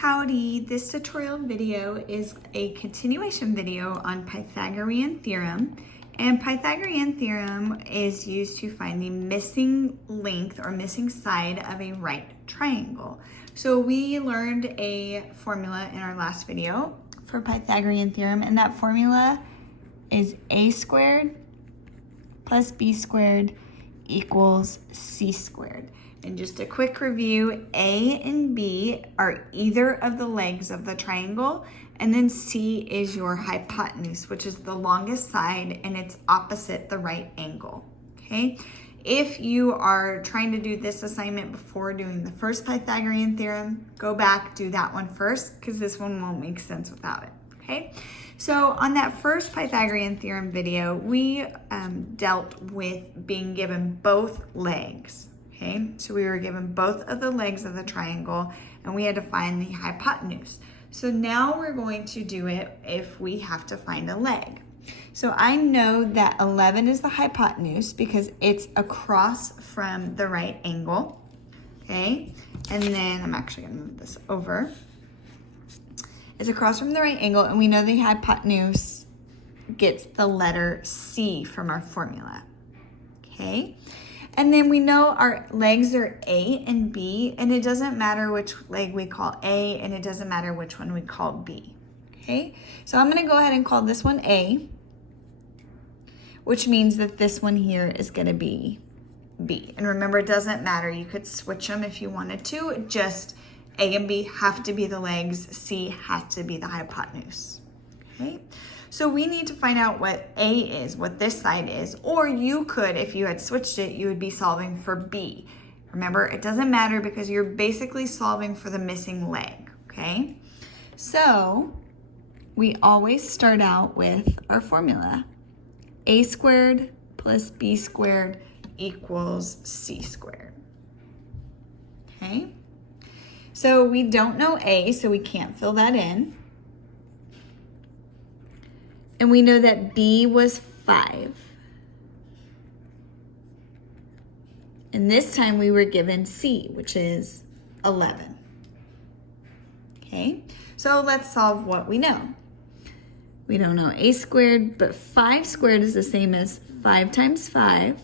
Howdy, this tutorial video is a continuation video on Pythagorean Theorem. And Pythagorean Theorem is used to find the missing length or missing side of a right triangle. So we learned a formula in our last video for Pythagorean Theorem, and that formula is a squared plus b squared equals c squared. And just a quick review, A and B are either of the legs of the triangle, and then C is your hypotenuse, which is the longest side, and it's opposite the right angle, okay? If you are trying to do this assignment before doing the first Pythagorean theorem, go back, do that one first, because this one won't make sense without it, okay? So on that first Pythagorean theorem video, we dealt with being given both legs. Okay, so we were given both of the legs of the triangle and we had to find the hypotenuse. So now we're going to do it if we have to find a leg. So I know that 11 is the hypotenuse because it's across from the right angle. Okay, and then I'm actually going to move this over. It's across from the right angle, and we know the hypotenuse gets the letter C from our formula. Okay. And then we know our legs are A and B, and it doesn't matter which leg we call A, and it doesn't matter which one we call B, okay? So I'm gonna go ahead and call this one A, which means that this one here is gonna be B. And remember, it doesn't matter. You could switch them if you wanted to. Just A and B have to be the legs, C has to be the hypotenuse, okay? So we need to find out what A is, what this side is, or you could, if you had switched it, you would be solving for B. Remember, it doesn't matter because you're basically solving for the missing leg, okay? So we always start out with our formula. A squared plus B squared equals C squared, okay? So we don't know A, so we can't fill that in. And we know that B was 5. And this time we were given C, which is 11. Okay, so let's solve what we know. We don't know A squared, but 5 squared is the same as 5 times 5,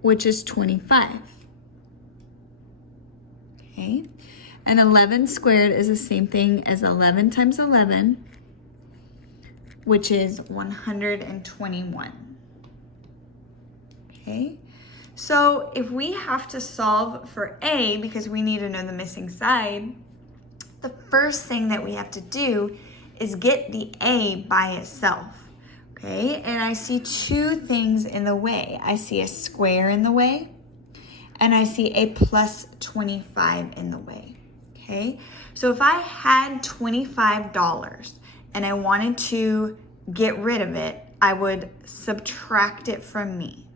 which is 25. Okay, and 11 squared is the same thing as 11 times 11, which is 121. Okay, so if we have to solve for A because we need to know the missing side, the first thing that we have to do is get the A by itself. Okay, and I see two things in the way. I see a square in the way, and I see a plus 25 in the way. Okay, so if I had $25 and I wanted to get rid of it, I would subtract it from me,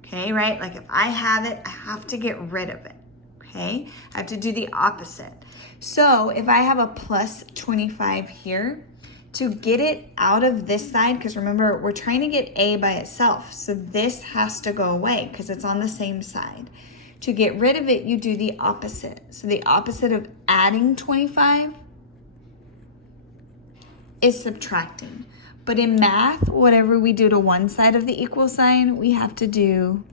okay, right? Like if I have it, I have to get rid of it, okay? I have to do the opposite. So if I have a plus 25 here, to get it out of this side, because remember, we're trying to get A by itself, so this has to go away because it's on the same side. To get rid of it, you do the opposite. So the opposite of adding 25 is subtracting. But in math, whatever we do to one side of the equal sign, we have to do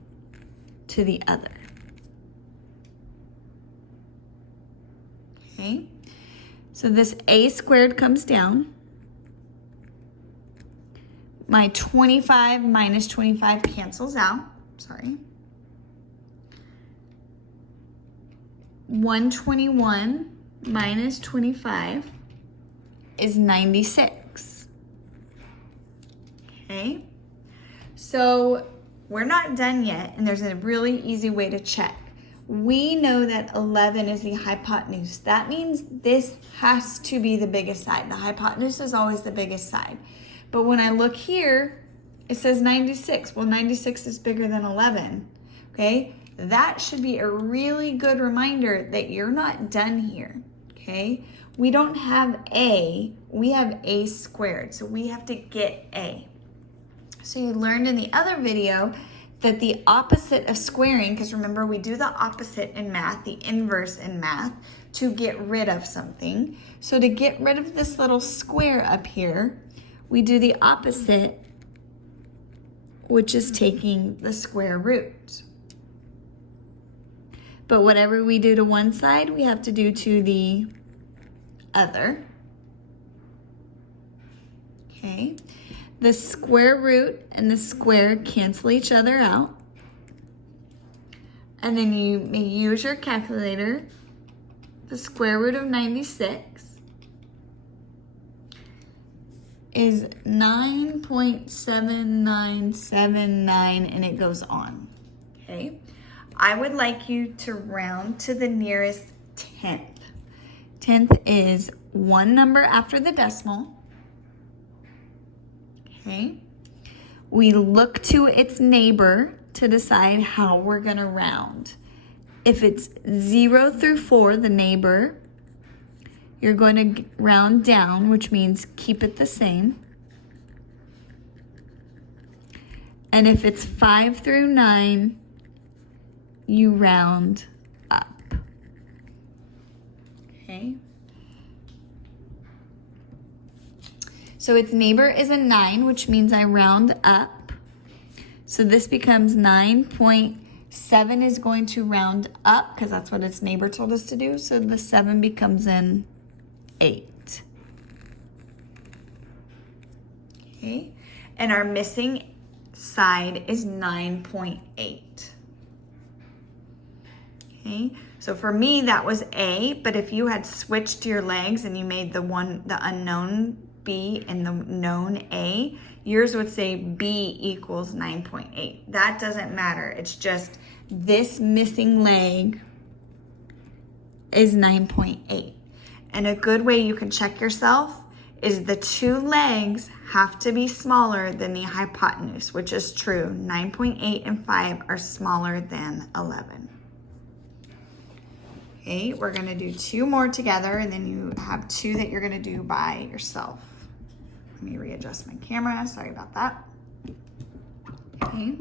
to the other. Okay, so this A squared comes down. My 25 minus 25 cancels out, sorry. 121 minus 25 is 96. Okay, so we're not done yet, and there's a really easy way to check. We know that 11 is the hypotenuse. That means this has to be the biggest side. The hypotenuse is always the biggest side. But when I look here, it says 96. Well, 96 is bigger than 11, okay? That should be a really good reminder that you're not done here, okay? We don't have A, we have A squared, so we have to get A. So you learned in the other video that the opposite of squaring, because remember we do the opposite in math, the inverse in math, to get rid of something. So to get rid of this little square up here, we do the opposite, which is taking the square root. But whatever we do to one side, we have to do to the other. Okay, the square root and the square cancel each other out. And then you may use your calculator. The square root of 96 is 9.7979, and it goes on, okay? I would like you to round to the nearest tenth. Tenth is one number after the decimal, okay? We look to its neighbor to decide how we're gonna round. If it's 0 through 4, the neighbor, you're going to round down, which means keep it the same. And if it's 5 through 9, you round up. Okay. So its neighbor is a 9, which means I round up. So this becomes 9.7 is going to round up because that's what its neighbor told us to do. So the 7 becomes an 8. Okay, and our missing side is 9.8. Okay, so for me that was A, but if you had switched your legs and you made the unknown B and the known A, yours would say B equals 9.8. That doesn't matter. It's just this missing leg is 9.8. And a good way you can check yourself is the two legs have to be smaller than the hypotenuse, which is true. 9.8 and 5 are smaller than 11. Okay, we're gonna do 2 more together, and then you have 2 that you're gonna do by yourself. Let me readjust my camera, sorry about that. Okay.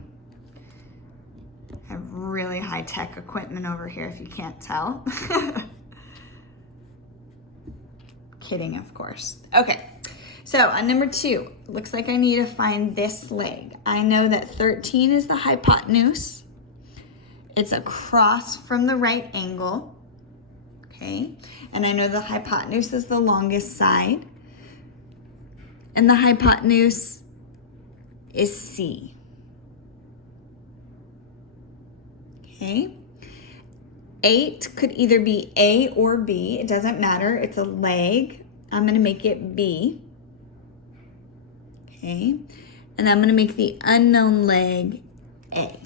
I have really high-tech equipment over here if you can't tell. Kidding, of course. Okay, so on number 2, looks like I need to find this leg. I know that 13 is the hypotenuse. It's across from the right angle, okay? And I know the hypotenuse is the longest side. And the hypotenuse is C. Okay? 8 could either be A or B. It doesn't matter. It's a leg. I'm going to make it B. Okay? And I'm going to make the unknown leg A.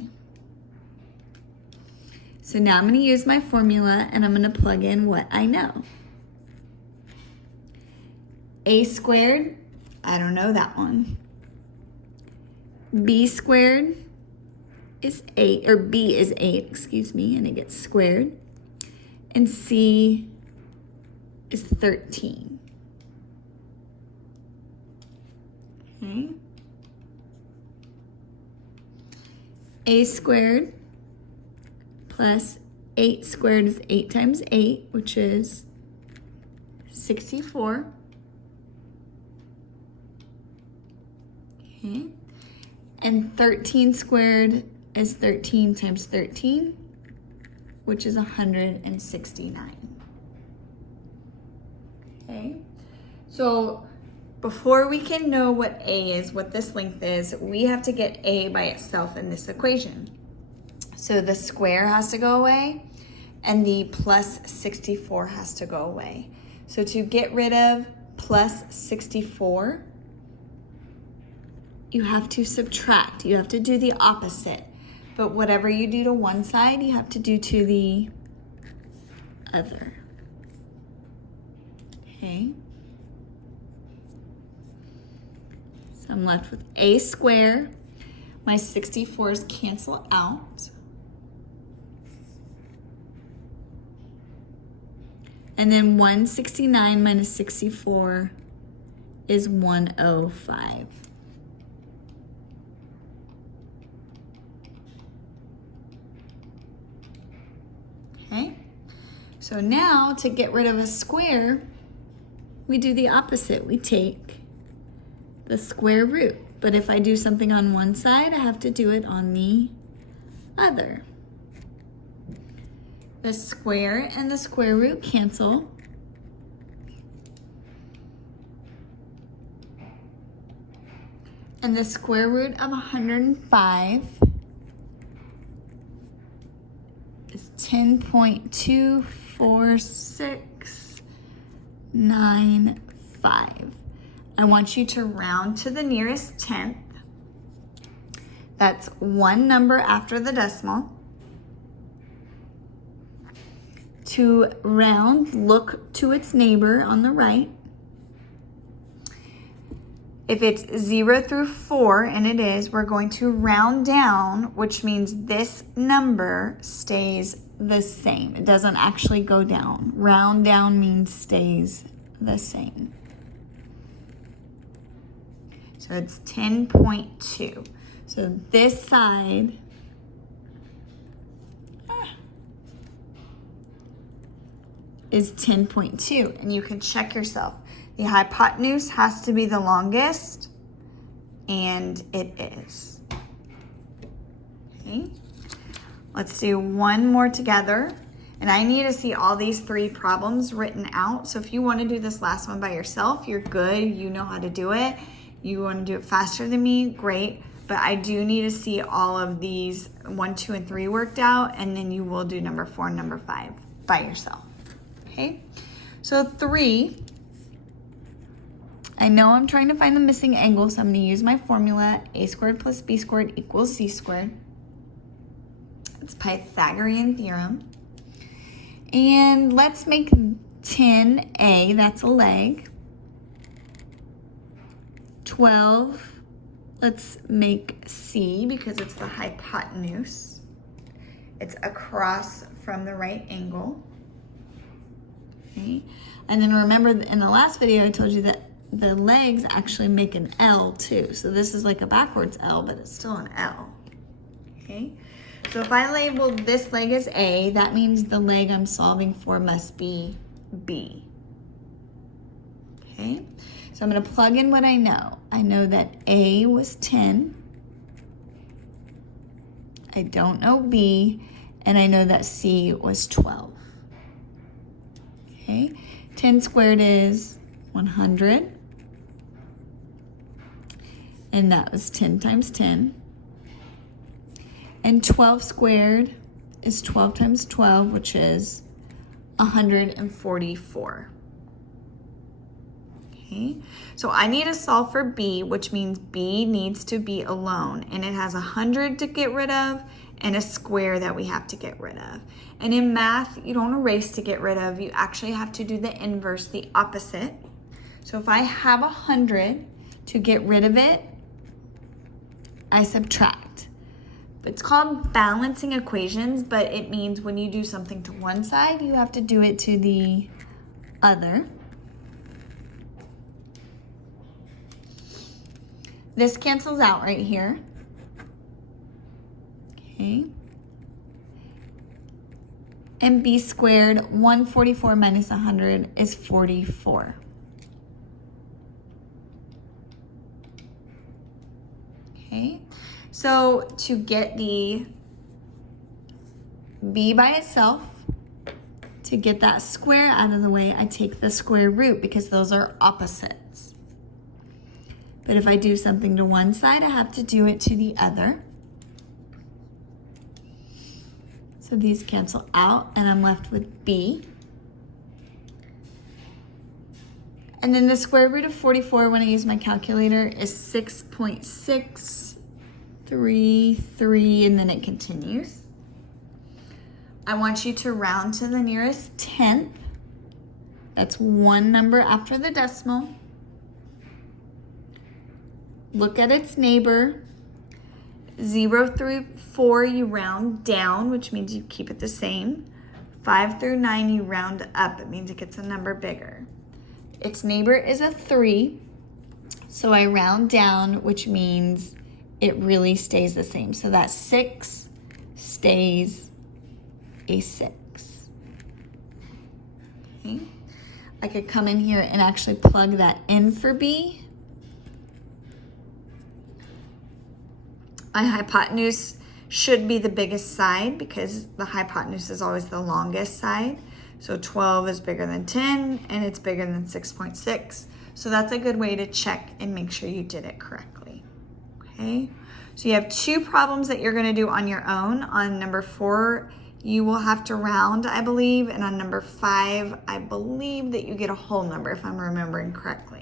So now I'm going to use my formula and I'm going to plug in what I know. A squared, I don't know that one. B squared is 8, or B is 8, excuse me, and it gets squared. And C is 13. Okay. A squared plus 8 squared is 8 times 8, which is 64. Okay. And 13 squared is 13 times 13, which is 169. Okay. So before we can know what A is, what this length is, we have to get A by itself in this equation. So the square has to go away and the plus 64 has to go away. So to get rid of plus 64, you have to subtract. You have to do the opposite. But whatever you do to one side, you have to do to the other. Okay. So I'm left with A squared. My 64s cancel out. And then 169 minus 64 is 105. So now to get rid of a square, we do the opposite. We take the square root. But if I do something on one side, I have to do it on the other. The square and the square root cancel. And the square root of 105 is 10.24695. I want you to round to the nearest tenth. That's one number after the decimal. To round, look to its neighbor on the right. If it's 0 through 4, and it is, we're going to round down, which means this number stays the same. It doesn't actually go down. Round down means stays the same. So it's 10.2. So this side is 10.2, and you can check yourself. The hypotenuse has to be the longest, and it is. Okay, let's do one more together. And I need to see all these three problems written out. So if you want to do this last one by yourself, you're good, you know how to do it. You want to do it faster than me, great. But I do need to see all of these 1, 2, and 3 worked out, and then you will do number 4 and number 5 by yourself. Okay, so 3, I know I'm trying to find the missing angle, so I'm going to use my formula, a squared plus b squared equals c squared. It's Pythagorean Theorem. And let's make 10a, that's a leg. 12, let's make c because it's the hypotenuse. It's across from the right angle. Okay. And then remember in the last video I told you that the legs actually make an L too. So this is like a backwards L, but it's still an L. Okay. So if I label this leg as A, that means the leg I'm solving for must be B. Okay. So I'm going to plug in what I know. I know that A was 10. I don't know B, and I know that C was 12. Okay. 10 squared is 100. And that was 10 times 10. And 12 squared is 12 times 12, which is 144. Okay, so I need to solve for B, which means B needs to be alone. And it has 100 to get rid of and a square that we have to get rid of. And in math, you don't erase to get rid of. You actually have to do the inverse, the opposite. So if I have 100, to get rid of it, I subtract. It's called balancing equations, but it means when you do something to one side, you have to do it to the other. This cancels out right here. Okay. And b squared, 144 minus 100 is 44. Okay. So to get the b by itself, to get that square out of the way, I take the square root because those are opposites. But if I do something to one side, I have to do it to the other. So these cancel out and I'm left with b. And then the square root of 44 when I use my calculator is 6.633, and then it continues. I want you to round to the nearest tenth. That's one number after the decimal. Look at its neighbor. 0 through 4 you round down, which means you keep it the same. 5 through 9 you round up. It means it gets a number bigger. Its neighbor is a 3, so I round down, which means it really stays the same. So that 6 stays a 6. Okay. I could come in here and actually plug that in for B. My hypotenuse should be the biggest side because the hypotenuse is always the longest side. So 12 is bigger than 10 and it's bigger than 6.6. So that's a good way to check and make sure you did it correctly. Okay, so you have 2 problems that you're gonna do on your own. On number 4, you will have to round, I believe. And on number 5, I believe that you get a whole number if I'm remembering correctly.